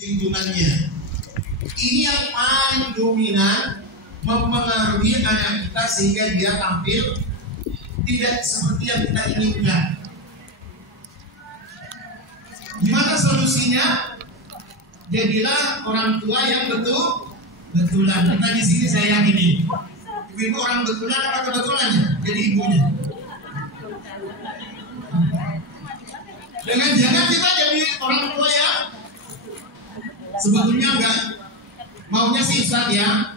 lingkungannya. Ini yang paling dominan mempengaruhi anak kita sehingga dia tampil tidak seperti yang kita inginkan. Gimana solusinya? Jadilah orang tua yang betulan. Kita di sini saya yakini, ibu orang betulan apa kebetulan ya? Jadi ibunya. Dengan jangan kita jadi orang tua yang sebetulnya enggak maunya si Ustaz ya,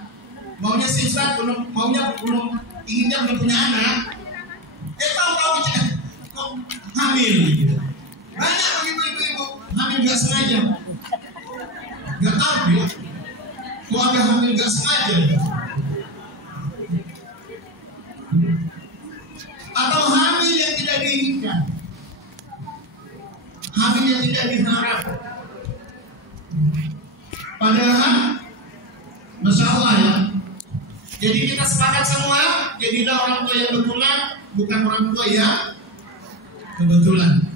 maunya si Ustaz belum inginnya belum punya anak, tahu kok hamil gitu. Banyak begitu ibu-ibu hamil nggak sengaja, nggak tahu ya, keluarga hamil nggak sengaja, atau hamil yang tidak diinginkan, hamil yang tidak diharap. Padahal Masya Allah ya. Jadi kita sepakat semua, jadilah orang tua yang betulan, bukan orang tua yang kebetulan.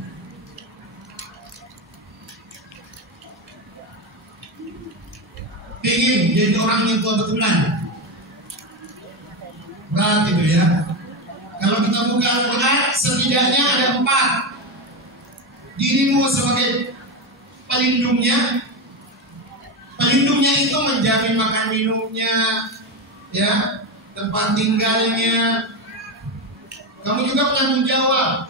Ingin jadi orang yang tua betulan, berat itu ya. Kalau kita buka Al-Quran, setidaknya ada 4. Dirimu sebagai pelindungnya. Pelindungnya itu menjamin makan minumnya, ya, tempat tinggalnya. Kamu juga penanggung jawab.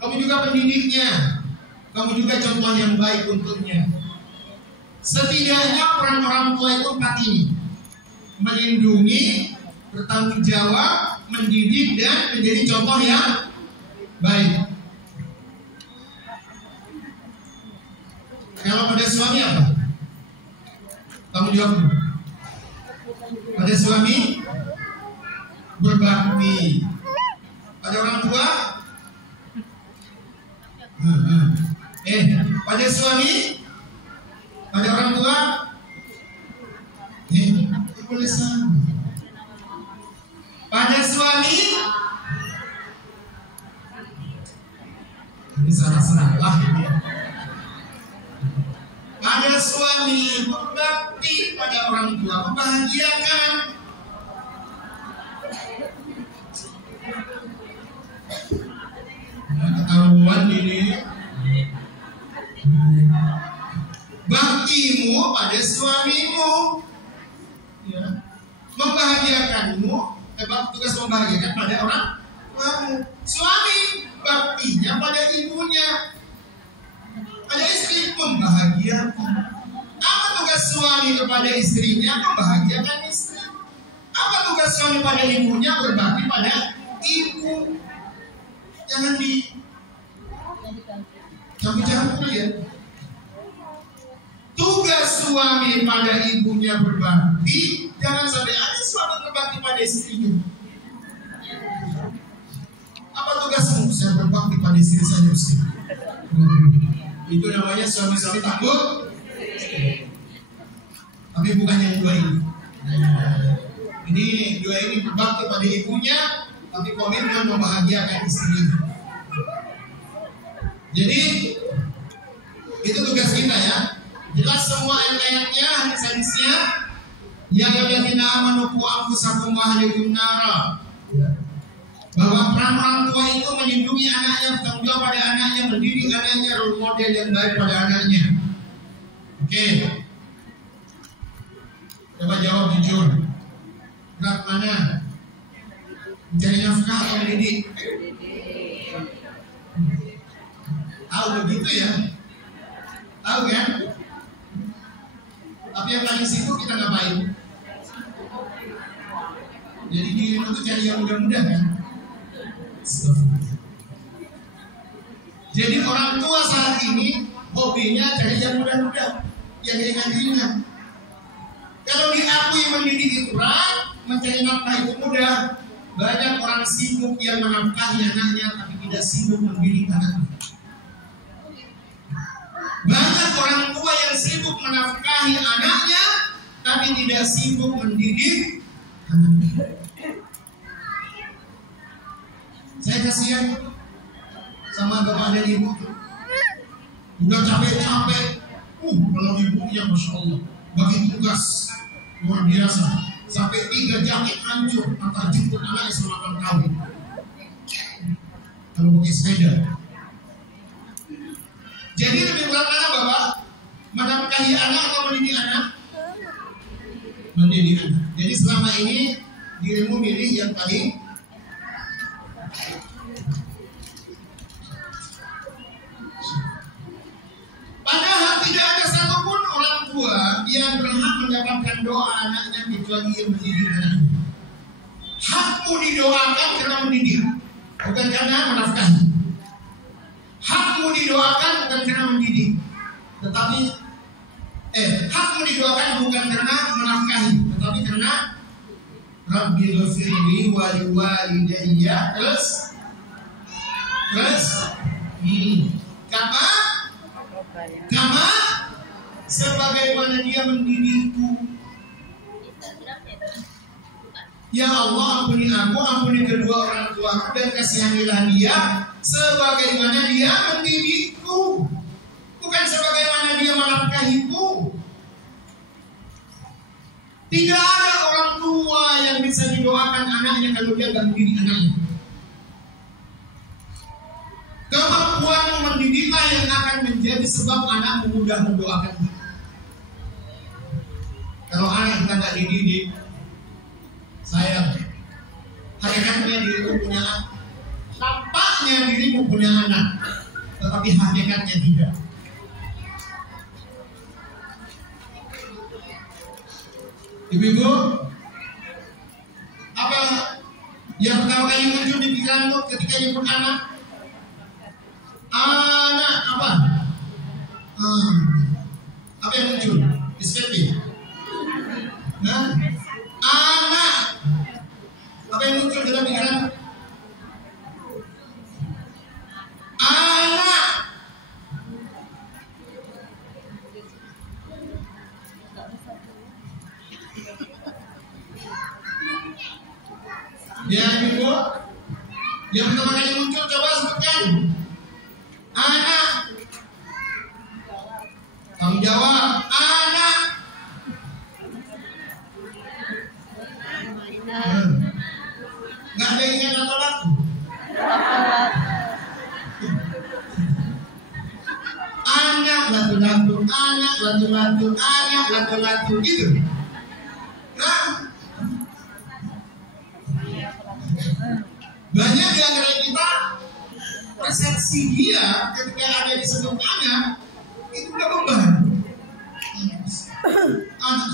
Kamu juga pendidiknya. Kamu juga contoh yang baik untuknya. Setidaknya peran orang tua itu 4 ini: melindungi, bertanggung jawab, mendidik, dan menjadi contoh yang baik. Kalau pada suami apa? Kamu jawab. Pada suami berbakti. Pada orang tua pada suami, pada orang tua boleh sama. Pada suami ini salah ini. Pada suami berbakti pada orang tua, membahagiakan. Ketahuan ini. Baktimu pada suamimu, ya. Membahagiakanmu, tugas membahagiakan pada orang tuamu. Suami baktinya pada ibunya. Pada istri membahagiakan. Apa tugas suami kepada istrinya? Membahagiakan istri. Apa tugas suami pada ibunya? Berbakti pada ibu. Jangan campur ya. Tugas suami pada ibunya berbakti. Jangan sampai ada suami berbakti pada istrinya. Apa tugasmu? Saya berbakti pada istri saya, Ustaz. Itu namanya suami-suami takut. Tapi bukan yang 2 ini. Ini 2 ini berbakti pada ibunya, tapi komitmen membahagiakan istrinya. Jadi itu tugas kita ya. Jelas semua ayat-ayatnya, hadis-hadisnya. Ya ayyuhalladzina amanu qu anfusakum wa ahlikum nara. Bahwa peran orang tua itu melindungi anaknya, bertanggung jawab pada anaknya, mendidik anaknya, role model yang baik pada anaknya. Oke. Coba jawab jujur. Berat mana? Mencari nafkah atau mendidik? Tahu begitu ya? Tahu kan? Tapi yang paling sibuk kita ngapain? Jadi dirimu itu cari yang mudah-mudah kan? Jadi orang tua saat ini hobinya cari yang mudah-mudah, yang ringan-ringan. Kalau diakui mendidik itu berat, mencari nafkah itu mudah. Banyak orang sibuk yang menafkahi anaknya tapi tidak sibuk mendidik anaknya. Banyak orang tua yang sibuk menafkahi anaknya tapi tidak sibuk mendidik anaknya. Saya kasihan sama bapak dan ibu. Udah capek-capek Kalau ibunya Masya Allah bagi tugas luar biasa, sampai 3 jaket hancur antar jemput anaknya selama 6 tahun. Kalau pakai sepeda. Jadi lebih berat mana Bapak? Menafkahi anak atau mendidik anak? Mendidik anak. Jadi selama ini dirimu milih yang paling padahal tidak ada satupun orang tua yang berhak mendapatkan doa anaknya kecuali yang mendidik anaknya. Hakmu didoakan karena mendidik, bukan karena menafkahi. Hakmu didoakan bukan karena mendidik, tetapi hakmu didoakan bukan karena menafkahi, tetapi karena Rabbi ghfirli wa liwalidayya terus kama sebagaimana dia mendidikku. Ya Allah, ampuni aku, ampuni kedua orang tuaku, dan kasihanilah dia sebagaimana dia mendidikku, bukan sebagaimana dia menafkahiku. Tidak ada orang tua yang bisa didoakan anaknya kalau dia tidak mendidik anaknya. Kemampuanmu mendidiklah yang akan menjadi sebab anak mudah mendoakan. Kalau anak kita tidak dididik, sayang, hakikatnya dirimu punya anak. Nampaknya dirimu punya anak, tetapi hakikatnya tidak. Ibu-ibu, apa yang pertama kali muncul di pikiranmu ketika nyebut anak? Anak apa? Apa yang muncul? SPP? Anak. Apa yang muncul dalam pikiran? Anak. Ya ibu, yang pertama kali muncul coba sebutkan. Anak. Tanggung jawab. Anak. Nggak ada ingat atau laku. Anak laku-laku, anak laku-laku, anak laku-laku gitu. Nah, banyak di antara kita persepsi dia ketika ada di sebelum anak itu udah beban. Anak.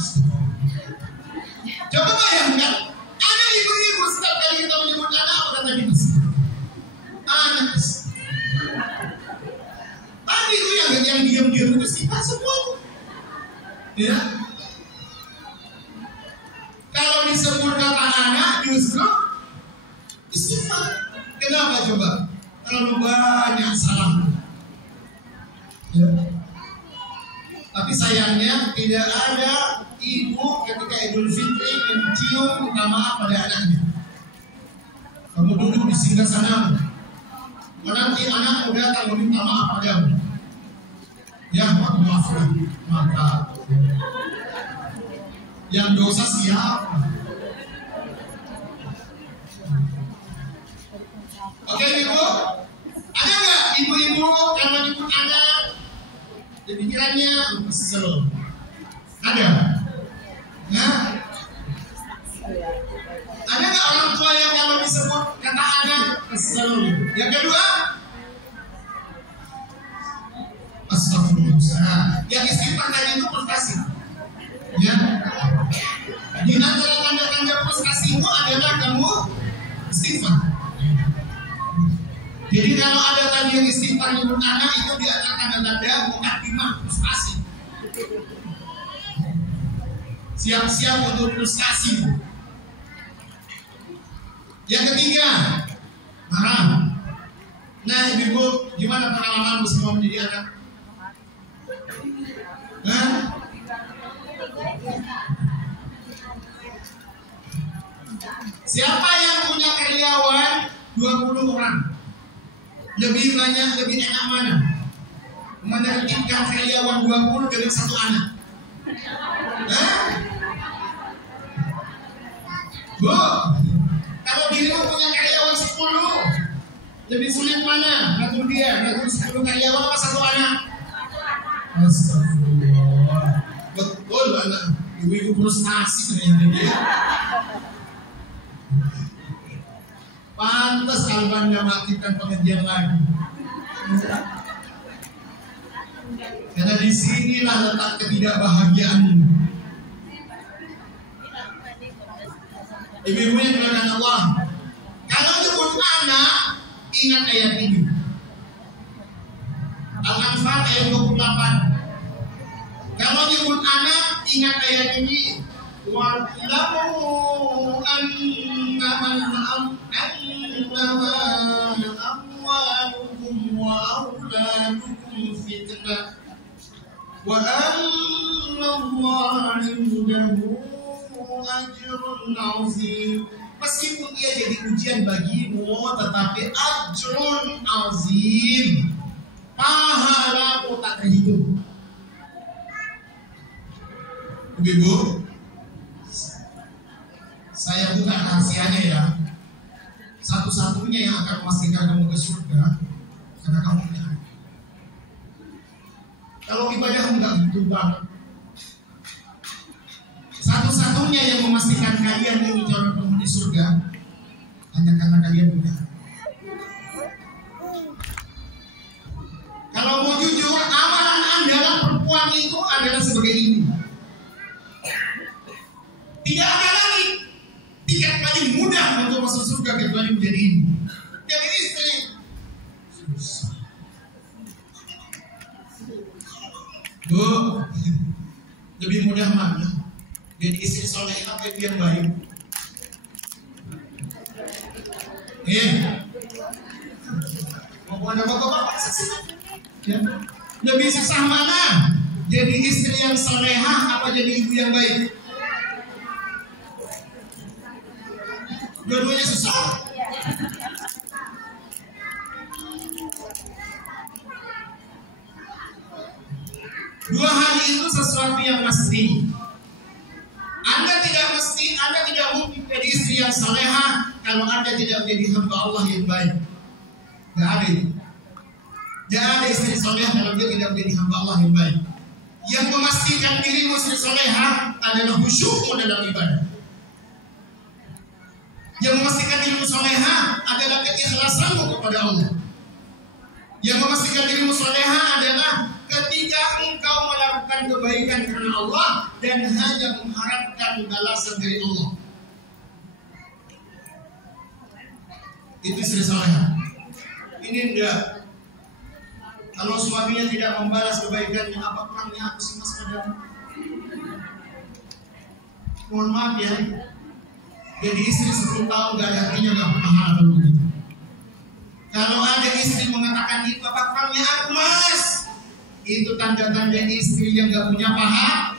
Coba bayangkan, ada ibu-ibu setiap kali kita menyebut anak apa kata dia? Anak. Tadi itu yang diam-diam itu kita semua. Ya. Kalau disebut kata anak justru istighfar. Kenapa coba? Terlalu banyak salah. Ya. Tapi sayangnya tidak ada ibu ketika Idul Fitri mencium minta maaf pada anaknya. Kamu duduk di singgah sana, nanti anakmu datang meminta maaf padamu. Ya maaflah, maka yang dosa siapa? Oke ibu, ada nggak ibu-ibu kalau nyebut anak di pikirannya kesel? Ada? Nah, ada nggak orang tua yang kalau disebut kata anak kesel? Yang kedua, astagfirullah. Yang istighfar tadi itu prestasi. Ya. Di antara tanda-tanda prestasi itu adalah kamu istighfar. Jadi kalau ada tadi yang istighfar nyebut anak itu di antara tanda-tanda mukadimah prestasi. Siap-siap untuk frustasi. Yang ketiga, marah. Nah, ibu, gimana pengalaman bersama menjadi anak? Nah, siapa yang punya karyawan 20 orang? Lebih banyak, lebih enak mana? menertibkan karyawan 20 dengan 1 anak? Bu, kalau dirimu punya karyawan 10, lebih sulit mana? Ngatur dia, ngatur 10 karyawan apa 1 anak? Astagfirullah. Betul anak. Ibu-ibu frustasi ternyata dia. Pantas Alban nggak matikan pengajian lagi. Karena disinilah letak ketidakbahagiaanmu. Ibu-ibu yang dimuliakan Allah, kalau nyebut anak, ingat ayat ini. Al-Anfal ayat 28. Kalau nyebut anak, ingat ayat ini. Wa'lamu annama amwalukum wa auladukum fitnah wa anna Allah 'indahu ajrun 'azim. Meskipun ia jadi ujian bagimu, tetapi ajrun 'azim, pahalamu tak terhitung. Ibu, saya bukan rahasianya ya. Satu-satunya yang akan memastikan kamu ke surga karena kamu punya anak. Kalau ibadah enggak gitu banget. Satu-satunya yang memastikan kalian ini calon penghuni surga hanya karena kalian punya anak. Kalau mau jujur, amalan andalan perempuan itu adalah sebagai ini. Tidak ada lagi tiket paling mudah untuk masuk surga kecuali menjadi ibu. Jadi istri susah. Bu, lebih mudah mana? Jadi istri soleh apa itu yang baik? Mau ada bapak-bapak saksikan? Ya. Lebih susah mana? Jadi istri yang solehah apa jadi ibu yang baik? Dua-duanya susah. Dua hal itu sesuatu yang mesti. Anda tidak mungkin menjadi istri yang salehah kalau Anda tidak menjadi hamba Allah yang baik. Tidak ada itu. Tidak ada istri salehah kalau dia tidak menjadi hamba Allah yang baik. Yang memastikan dirimu istri salehah adalah khusyukmu dalam ibadah. Yang memastikan dirimu salehah adalah keikhlasanmu kepada Allah. Yang memastikan dirimu salehah adalah ketika engkau melakukan kebaikan karena Allah dan hanya mengharapkan balasan dari Allah. Itu istri salehah. Ini enggak. Kalau suaminya tidak membalas kebaikannya, apa kurangnya aku sih mas padamu? Mohon maaf ya. Jadi istri 10 tahun gak ada artinya, gak pernah hal begitu. Kalau ada istri mengatakan itu apa kurangnya aku mas, itu tanda-tanda istri yang gak punya pahala.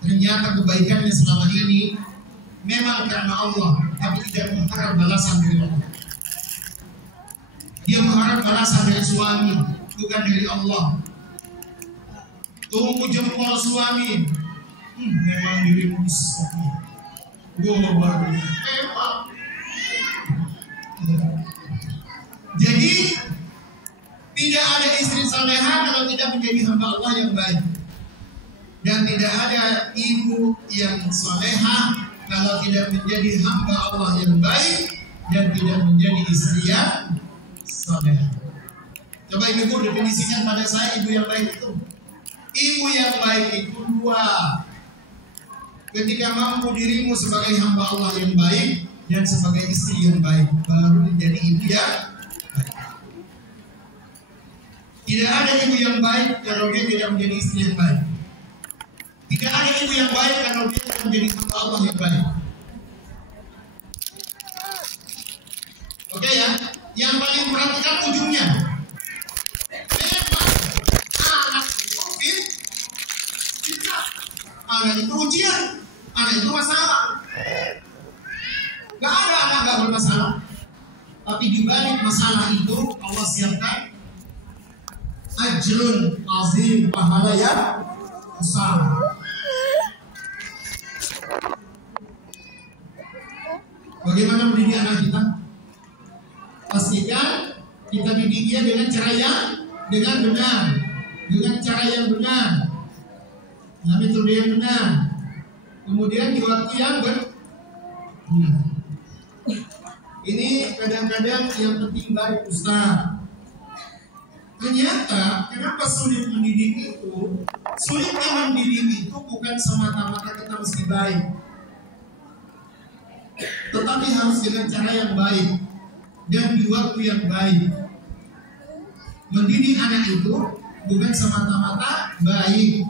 Ternyata kebaikannya selama ini memang karena Allah, tapi tidak mengharap balasan dari Allah. Dia mengharap balasan dari suami, bukan dari Allah. Tunggu jempol suami, memang dirimu sakit. Jadi tidak ada istri salehah kalau tidak menjadi hamba Allah yang baik, dan tidak ada ibu yang salehah kalau tidak menjadi hamba Allah yang baik dan tidak menjadi istri yang salehah. Coba ibu definisikan pada saya ibu yang baik itu. Ibu yang baik itu dua. Ketika mampu dirimu sebagai hamba Allah yang baik dan sebagai istri yang baik, baru menjadi ibu yang baik. Tidak ada ibu yang baik kalau dia tidak menjadi istri yang baik. Tidak ada ibu yang baik kalau dia tidak menjadi hamba Allah yang baik. Oke ya, yang paling perhatikan ujungnya. Anak itu ujian, anak itu masalah. Gak ada anak gak bermasalah, tapi di balik masalah itu Allah siapkan ajrun azim, pahala yang besar. Bagaimana mendidik anak kita? Pastikan kita didik dia dengan cara yang benar, dengan cara yang benar, dengan metode yang benar, kemudian di waktu yang benar. Ini kadang-kadang yang penting baik Ustaz. Ternyata kenapa sulit mendidik itu? Sulitnya mendidik itu bukan semata-mata kita mesti baik, tetapi harus dengan cara yang baik dan di waktu yang baik. Mendidik anak itu bukan semata-mata baik,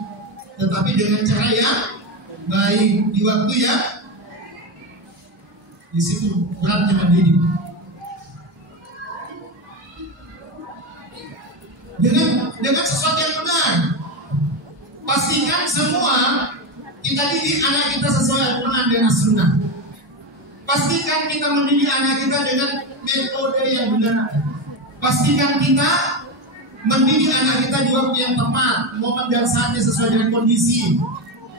tetapi dengan cara yang baik di waktu yang, di situ beratnya mendidik. Dengan sesuatu yang benar. Pastikan semua kita didik anak kita sesuai Al-Quran dan As-Sunnah. Pastikan kita mendidik anak kita dengan metode yang benar. Pastikan kita mendidik anak kita di waktu yang tepat, momen dan saatnya sesuai dengan kondisi.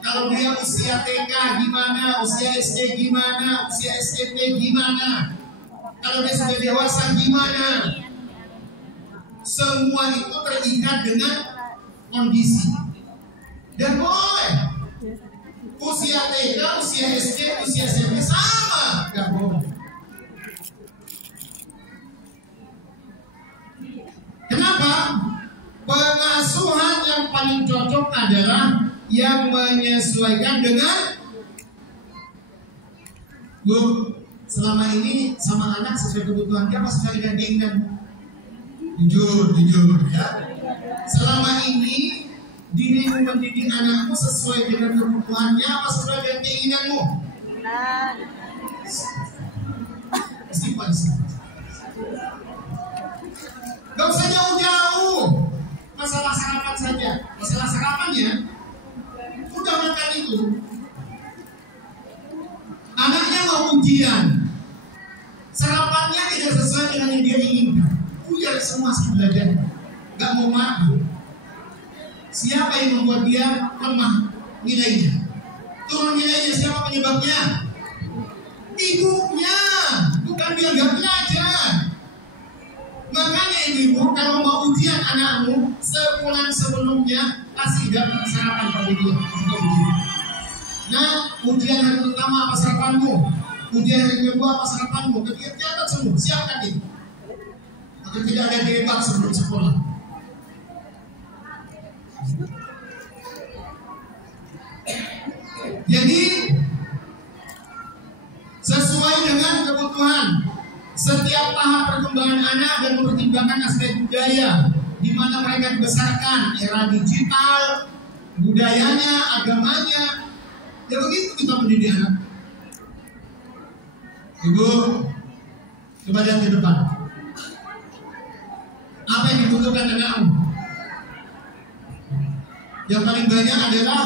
Kalau dia usia TK gimana, usia SD gimana, usia SMP gimana, kalau dia sudah dewasa gimana. Semua itu terikat dengan kondisi. Dan boleh usia TK, usia SD, usia SMP sama, gak boleh. Kenapa? Pengasuhan yang paling cocok adalah yang menyesuaikan dengan Bu, selama ini sama anak sesuai kebutuhan dia apa sesuai dengan keinginan? Jujur ya. Selama ini dirimu mendidik anakmu sesuai dengan kebutuhannya apa sesuai dengan keinginanmu? Istighfar. Gak usah jauh-jauh. Masalah sarapan saja. Masalah sarapannya udah makan itu. Anaknya mau ujian, sarapannya tidak sesuai dengan yang dia inginkan. Ujar semua belajar, gak mau makan. Siapa yang membuat dia lemah nilainya? Turun nilainya siapa penyebabnya? Ibunya, bukan dia gak belajar. Makanya ibu kalau mau ujian anakmu sebulan sebelumnya kasih dapat sarapan pada dia. Nah, ujian hari pertama apa sarapanmu? Ujian hari kedua apa sarapanmu? Ketika catat semua, siapkan itu. Agar tidak ada debat sebelum sekolah. Jadi sesuai dengan kebutuhan setiap tahap perkembangan anak dan mempertimbangkan aspek budaya di mana mereka dibesarkan, era digital, budayanya, agamanya. Ya begitu kita mendidik anak. Ibu, coba lihat ke depan. Apa yang dibutuhkan anakmu? Yang paling banyak adalah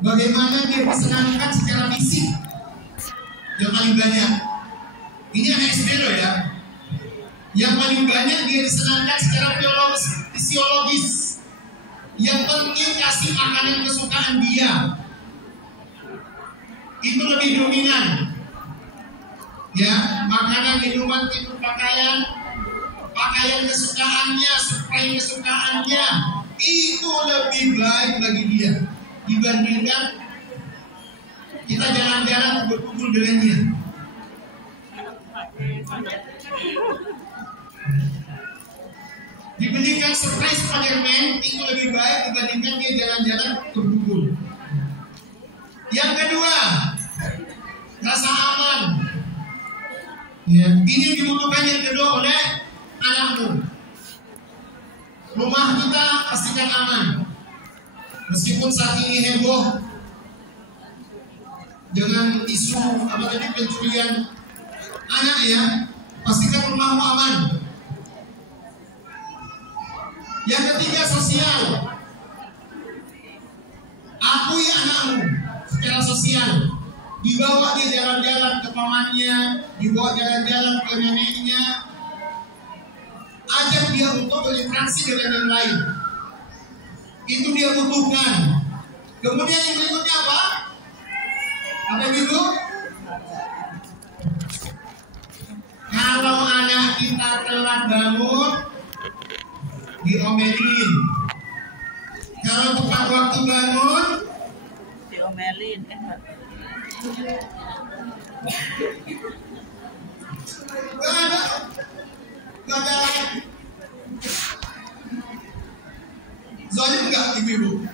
bagaimana dia disenangkan secara fisik. Yang paling banyak. Ini anak SD loh ya. Yang paling banyak dia disenangkan secara fisiologis. Yang penting kasih makanan kesukaan dia. Itu lebih dominan. Ya, makanan, minuman, tidur, pakaian kesukaannya, suplai kesukaannya itu lebih baik bagi dia dibandingkan kita jalan-jalan berkumpul dengannya. Dibandingkan surprise Spiderman itu lebih baik dibandingkan dia jalan-jalan berkumpul. Yang kedua, rasa aman. Ya, ini dibutuhkan yang kedua oleh anakmu. Rumah kita pastikan aman. Meskipun saat ini heboh dengan isu apa tadi pencurian anak ya, pastikan rumahmu aman. Yang ketiga sosial. Akui anakmu secara sosial. Dibawa dia jalan-jalan ke pamannya, dibawa jalan-jalan ke neneknya. ajak dia untuk berinteraksi dengan yang lain. Itu dia butuhkan. Kemudian yang berikutnya apa? Apa itu? Kalau anak kita telat bangun, diomelin. Kalau tepat waktu bangun, diomelin kan. Gak ada. Zalim enggak ibu-ibu?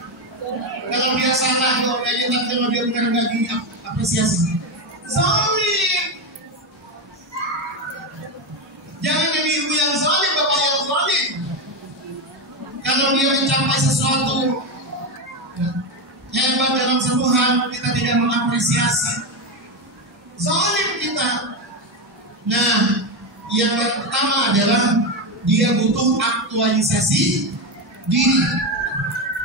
Kalau dia salah diomelin, tapi kalau dia benar enggak diapresiasi. Zalim. Jangan jadi ibu yang zalim, bapak yang zalim. Kalau dia mencapai sesuatu hebat dalam sebuah, kita tidak mengapresiasi. Zalim kita. Nah, yang pertama adalah dia butuh aktualisasi diri.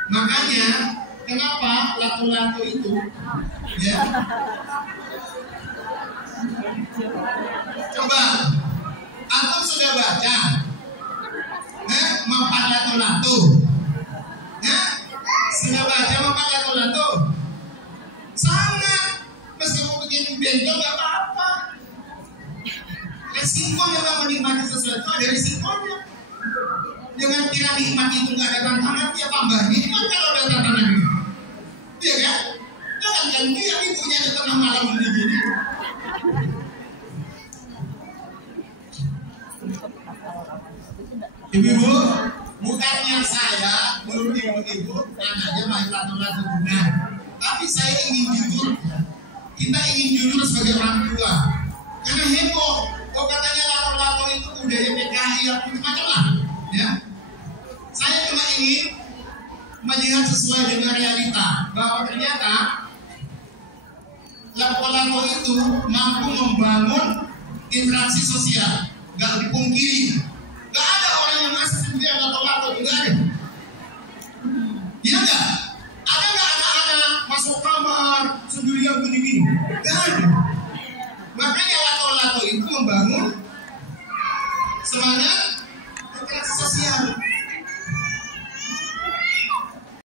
Makanya kenapa lato-lato itu ya? Coba atau sudah baca Mapan Lato-Lato? Sudah baca Mapan Lato-Lato? Sangat. Meskipun bikin benjol gak apa-apa. Resiko memang menikmati sesuatu ada risikonya. Jangan kira nikmat itu gak ada tantangan, ya tambah nikmat kalau ada tantangannya. Iya kan? Jangan kan dia ibunya di tengah malam gini-gini. Ibu-ibu, bukannya saya menurut ibu-ibu anaknya main lato-lato benar, tapi saya ingin jujur. Kita ingin jujur sebagai orang tua, karena heboh. Oh katanya lato-lato itu budaya PKI atau macam lah, ya. Saya cuma ingin melihat sesuai dengan realita bahwa ternyata lato-lato itu mampu membangun interaksi sosial, gak dipungkiri. Gak ada orang yang asal sendirian lato-lato, gak ada. Iya gak? Ada gak anak-anak masuk kamar sendirian begini-gini? Gak ada. Makanya lato-lato itu membangun semangat